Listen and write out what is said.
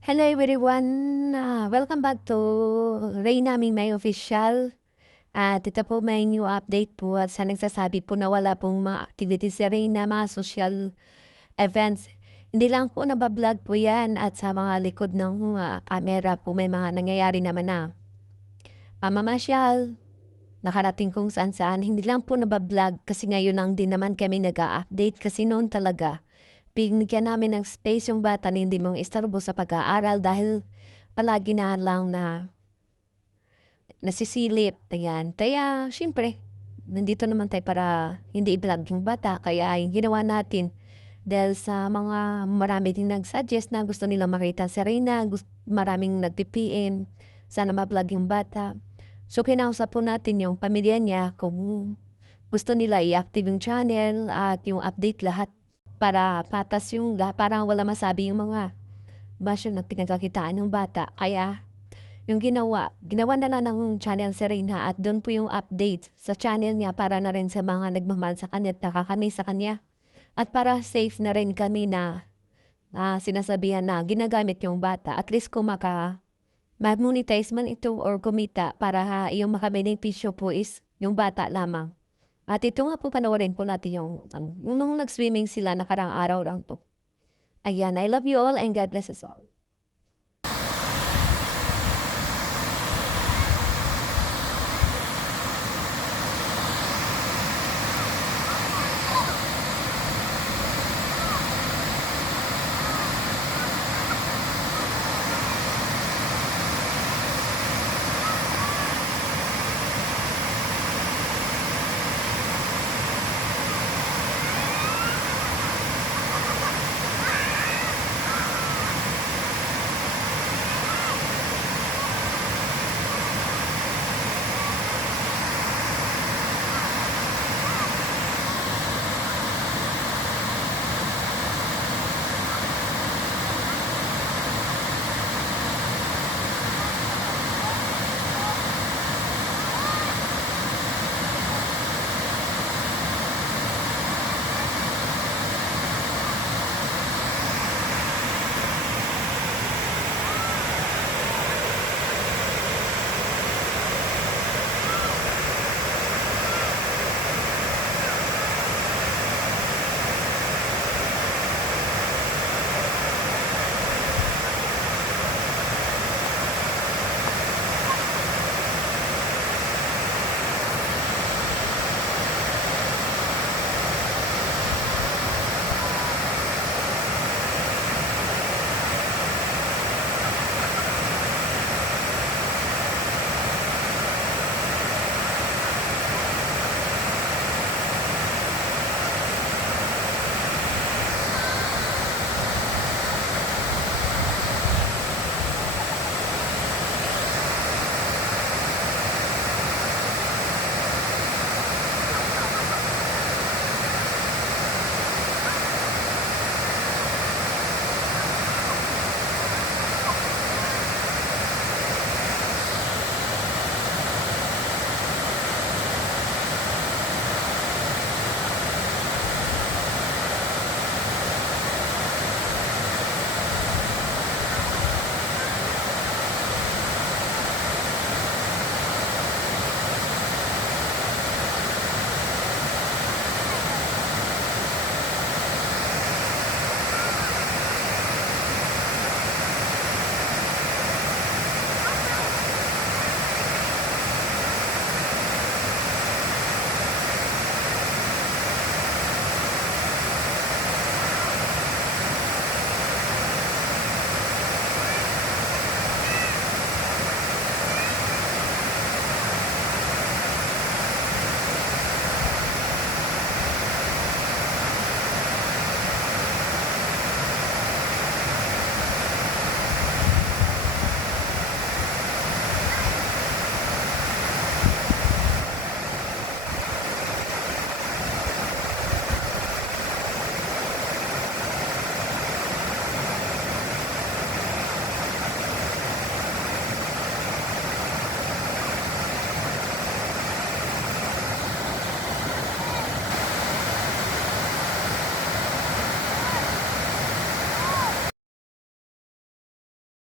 Hello everyone! Welcome back to Reyna May Official. At ito po may new update po at sa nagsasabi po na wala pong mga activities si Reyna, mga social events. Hindi lang po nabablog po yan at sa mga likod ng camera po may mga nangyayari naman na pamamasyal, nakarating kung saan-saan. Hindi lang po nabablog kasi ngayon lang din naman kami nag-a-update kasi noon talaga binigyan namin ng space yung bata na hindi mong istorbo sa pag-aaral dahil palagi na lang na nasisilip, ayan. Kaya siyempre, nandito naman tayo para hindi i-vlog yung bata. Kaya yung ginawa natin, dahil sa mga marami din nag-suggest na gusto nila makita si Reyna, maraming nag-PPM, sana ma-vlog yung bata. So kinausap po natin yung pamilya niya kung gusto nila i-active yung channel at yung update lahat para patas yung parang wala masabi yung mga basyo na pinagkakitaan ng bata. Kaya yung ginawa na lang ng channel si Reyna at doon po yung update sa channel niya para na rin sa mga nagmamahal sa kanya at nakakami sa kanya. At para safe na rin kami na sinasabihan na ginagamit yung bata. At least kung mag-monetize man ito or kumita para yung makabenepisyo po is yung bata lamang. At ito nga po panoorin po natin yung nung nag-swimming sila nakarang araw lang po. Ayan, I love you all and God bless us all.